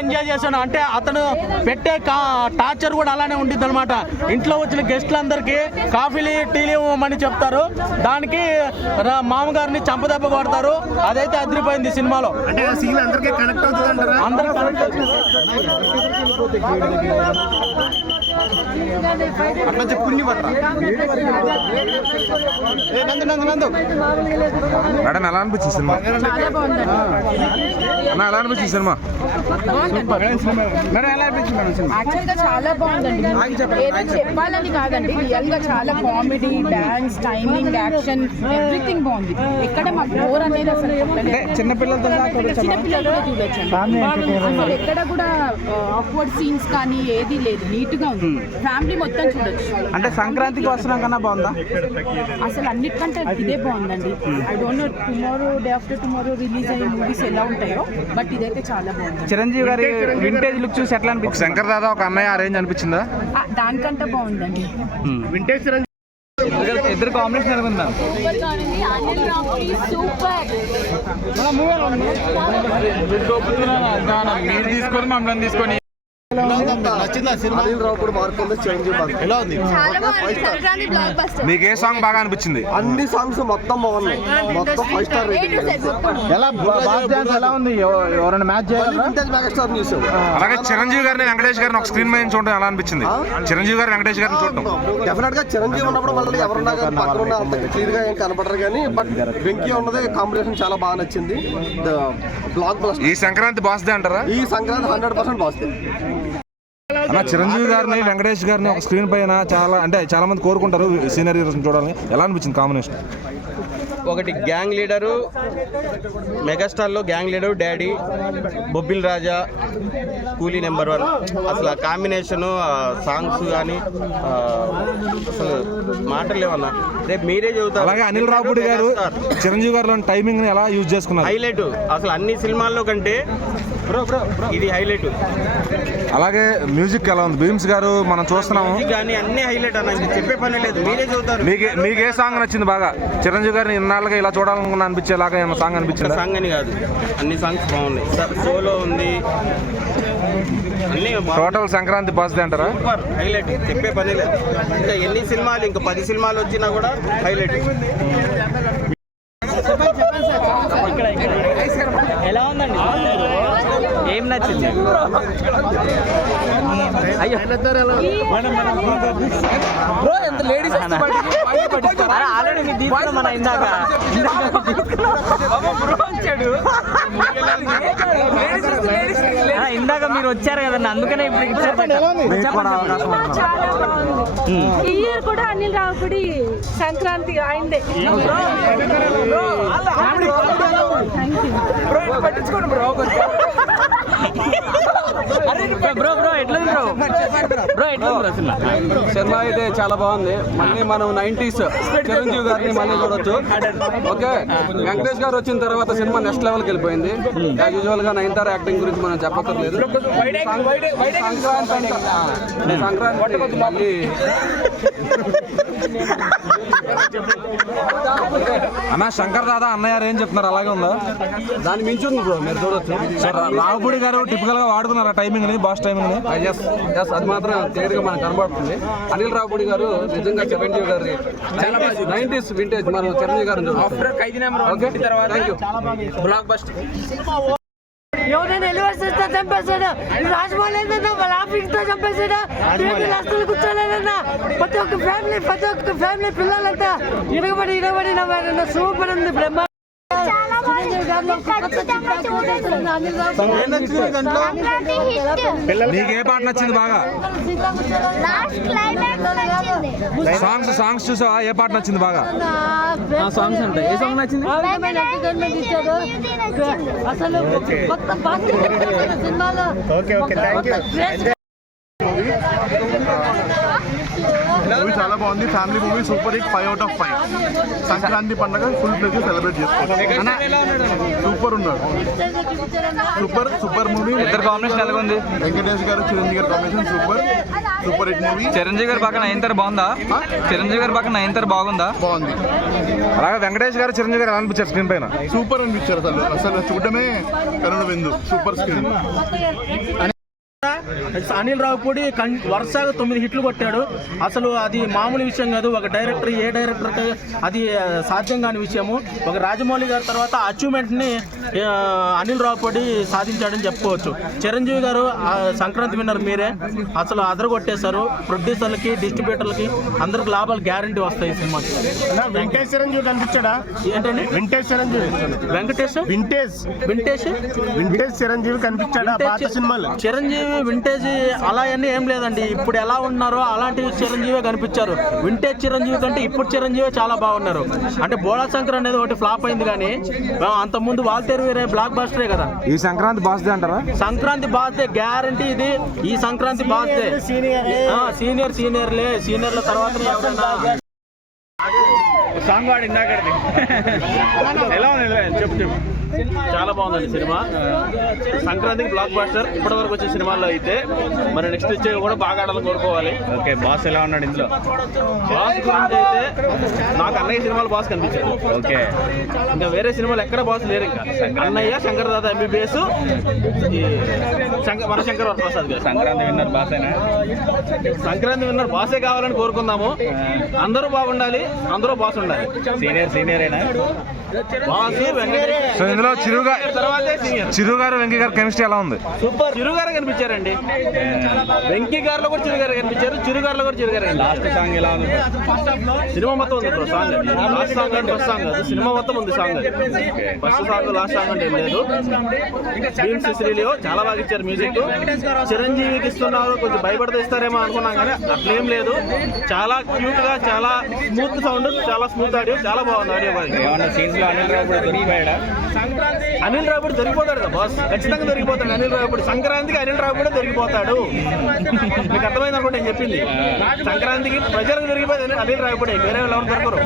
Enjoy చేశాను. అంటే అతను పెట్టే టార్చర్ కూడా అలానే ఉంటుంది అనమాట. ఇంట్లో వచ్చిన గెస్టులందరికీ కాఫీలు టీలు ఇవ్వమని చెప్తారు, దానికి మామగారిని చంపదెబ్బ కొడతారు. అదైతే అదిరిపోయింది సినిమాలో. అందరికీ కనెక్ట్ అట్లా చెప్పుకుని మేడం ఎలా అనిపించింది సినిమా? అన్న ఎలా అనిపించింది సినిమా? యాక్చువల్గా చాలా బాగుందండి. ఏదో చెప్పాలని కాదండి, రియల్ గా చాలా comedy, dance, timing, action, everything బాగుంది. ఎక్కడ మాకు బోర్ అనేది అసలు చిన్నపిల్లలతో చూడొచ్చు. ఎక్కడ కూడా ఆక్వర్డ్ సీన్స్ కానీ ఏది లేదు, నీట్ గా ఉంది. ఫ్యామిలీ మొత్తం చూడొచ్చు. అంటే సంక్రాంతికి వస్తున్నాం కన్నా బాగుందా? అసలు అన్నిటికంటే ఇదే బాగుందండి. I don't know tomorrow day after tomorrow release అయ్యే మూవీస్ ఎలా ఉంటాయో, బట్ ఇదైతే చాలా బాగుంది. చిరంజీవి గారి వింటేజ్ లుక్ చూసి ఎట్లా అనిపించింది? శంకర్ దాదా ఒక అన్నయ్య అరేంజ్ అనిపించిందా? దానికంటే బాగుందండి. వింటేజ్ ఇద్దరు కాంబినేషన్ అనుకుందా? మీరు తీసుకొని మమ్మల్ని తీసుకొని మీకు ఏ సాంగ్ బాగా అనిపించింది? అన్ని సాంగ్స్ మొత్తం బాగున్నాయి, మొత్తం 5 స్టార్ రేటింగ్. ఎలా ఉంది? ఎవరైనా మ్యాచ్ చేయాలి? మెగాస్టార్ చూసాం. అలాగే చిరంజీవి గారిని వెంకటేష్ గారిని ఒక స్క్రీన్ మీద చూడడం ఎలా అనిపించింది? చిరంజీవి గారు వెంకటేష్ గారిని చూడడం డెఫినెట్ గా చిరంజీవి ఉన్నప్పుడు మళ్ళీ ఎవరున్నా కానీ పక్కన అంత క్లియర్ గా ఏం కనపడరు, కానీ బట్ వెంకీ ఉన్నది కాంబినేషన్ చాలా బాగా నచ్చింది. Block buster. ఈ సంక్రాంతి బాస్దే అంటారా? ఈ సంక్రాంతి 100% బాస్దే. అన్న చిరంజీవి గారిని వెంకటేష్ గారిని ఒక స్క్రీన్ పైన చాలా మంది కోరుకుంటారు సీనియర్ హీరోస్ చూడాలని. ఎలా అనిపించింది కాంబినేషన్? ఒకటి గ్యాంగ్ లీడరు, మెగాస్టార్లో gang leader daddy, Bobbili Raja, coolie number 1. అసలు ఆ కాంబినేషను, సాంగ్స్ కానీ అసలు మాటలు లేవన్నా. రేపు మీరే చెబుతారు. అలాగే అనిల్ రావుపూడి గారు చిరంజీవి గారిలో టైమింగ్ ని ఎలా యూజ్ చేసుకున్నారు? హైలైట్. అసలు అన్ని సినిమాల్లో కంటే ఇది హైలైట్. అలాగే మ్యూజిక్ ఎలా ఉంది? భీమ్స్ గారు మనం చూస్తున్నాము కానీ అన్ని హైలైట్ అన్న, చెప్పే పని లేదు, మీరే చెబుతారు. మీకు ఏ సాంగ్ నచ్చింది బాగా? చిరంజీవి గారిని ఇన్నాళ్ళుగా ఇలా చూడాలనుకున్నా అనిపించేలాగా ఏమైనా సాంగ్ అనిపించింది? సాంగ్ అని కాదు, అన్ని సాంగ్స్ బాగున్నాయి. సోలో ఉంది, అన్ని టోటల్ సంక్రాంతి బాస్దే అంటారా? సూపర్ హైలైట్, చెప్పే పని లేదు. ఇంకా ఎన్ని సినిమాలు, ఇంకా 10 సినిమాలు వచ్చినా కూడా హైలైట్. ఎలా ఉందండి? ఏం నచ్చింది? అయ్యో ఆల్రెడీ మీరు తీసుకున్నాం మన ఇందాక మీరు వచ్చారు కదండి, అందుకనే ఇప్పుడు ఈ ఇయర్ కూడా అనిల్ రావుపూడి సంక్రాంతి అయిందే. పట్టించుకోండి బ్రో. సినిమా అయితే చాలా బాగుంది. మళ్ళీ మనం 90s చిరంజీవి గారిని మళ్ళీ చూడొచ్చు. ఓకే, వెంకటేష్ గారు వచ్చిన తర్వాత సినిమా నెక్స్ట్ లెవెల్కి వెళ్ళిపోయింది. యాజ్ యూజువల్ గా నయనతార యాక్టింగ్ గురించి మనం చెప్పక్కర్లేదు. సంక్రాంతి మళ్ళీ అన్న శంకర్ దాదా అన్నయ్య ఏం చెప్తున్నారు? అలాగే ఉందా? దాన్ని మించి ఉంది బ్రో, మీరు చూడొచ్చు. రావుపూడి గారు టిపికల్ గా వాడుతున్నారు టైమింగ్ ని, బాస్ టైమింగ్ ని. అది మాత్రం క్లియర్ గా మనకు కనబడుతుంది. అనిల్ రావుపూడి గారు నిజంగా చిరంజీవి గారి 90s వింటేజ్ మనం చిరంజీవి గారిని ఎవరైనా ఎలివర్స్తో చంపేస్తాడా, రాజమౌళి ఏంటన్నా వాళ్ళ ఆఫీస్తో చంపేస్తాడా, రాష్ట్రాలు కూర్చోలేదన్నా. ప్రతి ఒక్క ఫ్యామిలీ పిల్లలంతా ఇరగబడి నవ్వారన్నా. సూపర్ ఉంది, బ్రహ్మ. నీకు ఏ పాట నచ్చింది బాగా? సాంగ్స్ చూసావా? ఏ పాట నచ్చింది బాగా? సాంగ్స్ అంటే ఏ సాంగ్ నచ్చింది? అసలు సినిమాలో చాలా బాగుంది. బాగుంది. Family movie super hit, 5 out of 5. Sankranti పండుగ ఫుల్ ప్లేస్ సెలబ్రేట్ చేసుకోవచ్చు. సూపర్ ఉన్నాడు, సూపర్ మూవీ. ఇద్దరు కాంబినేషన్ ఎలా ఉంది? వెంకటేష్ గారు చిరంజీవి గారి combination super hit movie. Chiranjeevi గారి పక్కన నయనతార బాగుందా? చిరంజీవి గారి పక్కన నయనతార బాగుందా? బాగుంది. అలాగే వెంకటేష్ గారు చిరంజీవి గారు ఎలా అనిపించారు స్క్రీన్ పైన? సూపర్ అనిపించారు. అసలు చూడటమే కరుణ విందు. Super screen. అనిల్ రావుపూడి వరుసగా 9 హిట్లు కొట్టాడు. అసలు అది మామూలు విషయం కాదు. ఒక డైరెక్టర్, ఏ డైరెక్టర్కి అది సాధ్యం కాని విషయము. ఒక రాజమౌళి గారి తర్వాత అచీవ్మెంట్ని అనిల్ రావుపూడి సాధించాడని చెప్పుకోవచ్చు. చిరంజీవి గారు సంక్రాంతి విన్నర్ మీరే. అసలు అదరగొట్టేశారు. ప్రొడ్యూసర్లకి, డిస్ట్రిబ్యూటర్లకి అందరికి లాభాలు గ్యారంటీ వస్తాయి ఈ సినిమాకి. వెంకటేష్ చిరంజీవి కనిపించాడా? ఏంటండి? వెంకటేష్ చిరంజీవి. వెంకటేష్ వింటేజ్ చిరంజీవి కనిపించాడా పాత సినిమాలు? చిరంజీవి వింటేజ్ అలా అన్నీ ఏం లేదండి. ఇప్పుడు ఎలా ఉన్నారో అలాంటి చిరంజీవే కనిపించారు. వింటేజ్ చిరంజీవి కంటే ఇప్పుడు చిరంజీవి చాలా బాగున్నారు. అంటే బోళా శంకర్ అనేది ఒకటి ఫ్లాప్ అయింది, కానీ అంతకుముందు వాల్తేరు వీరే బ్లాక్ బస్టరే కదా. ఈ సంక్రాంతి బాస్ డే అంటారా? సంక్రాంతి బాస్ డే గ్యారంటీ ఇది. ఈ సంక్రాంతి బాస్ డే సీనియర్ల తర్వాత సాంగ్ వాడి ఇందాకది ఎలా ఉంది? చెప్పు. చాలా బాగుందండి సినిమా. సంక్రాంతికి బ్లాక్ బాస్టర్. ఇప్పటి వరకు వచ్చే సినిమాల్లో అయితే మరి నెక్స్ట్ వచ్చే కూడా బాగా ఆడాలని కోరుకోవాలి. ఓకే, బాస్ ఎలా ఉన్నాడు ఇందులో? బాస్ గురించి అయితే నాకు అన్నయ్య సినిమాలో బాస్ కనిపించారు. ఓకే, ఇంకా వేరే సినిమాలు ఎక్కడ బాస్ లేరు. ఇంకా అన్నయ్య, శంకర్ దాదా ఎంబీబీఎస్, మన శంకర్ వరప్రసాద్ గారు. సంక్రాంతి విన్నర్ బాసేనా? సంక్రాంతి విన్నర్ బాసే కావాలని కోరుకుందాము. అందరూ బాగుండాలి, అందరూ బాస్ ఉండాలి. సీనియర్ అయినా బాస్ వెంకటేష్. సో ఇందులో చిరు గారు వెంకీ గారు కెమిస్ట్రీ ఎలా ఉంది? సూపర్. చిరు గారు కనిపించారండి. వెంకీ గారిలో కూడా చిరు గారు కనిపించారు. చిరు గారిలో కూడా చిరు గారు. లాస్ట్ సాంగ్ ఎలా ఉంది? సినిమా మొత్తం ఉంది బ్రో. సాంగ్ లాస్ట్ సాంగ్ అంటే ఫస్ట్ సాంగ్ కాదు, సినిమా మొత్తం ఉంది song. First song last song అంటే ఏం లేదు. భీమ్ సిసిలియో చాలా బాగా ఇచ్చారు మ్యూజిక్. చిరంజీవికి ఇస్తున్నారు, కొంచెం భయపడితే ఇస్తారేమో అనుకున్నాం, కానీ అట్లేం లేదు. చాలా క్యూట్ గా, చాలా స్మూత్ సౌండ్, చాలా స్మూత్ ఆడియో, చాలా బాగుంది ఆడియో. అనిల్ రావుపూడి దొరికిపోతాడు కదా బాస్, ఖచ్చితంగా దొరికిపోతాడు అనిల్ రావుపూడి. సంక్రాంతికి అనిల్ రావుపూడి దొరికిపోతాడు. మీకు అర్థమైంది అనుకుంటే నేను చెప్పింది. సంక్రాంతికి ప్రజలకు దొరికిపోతే అనిల్ రావుపూడి, వేరే వాళ్ళు ఎవరు దొరకరు.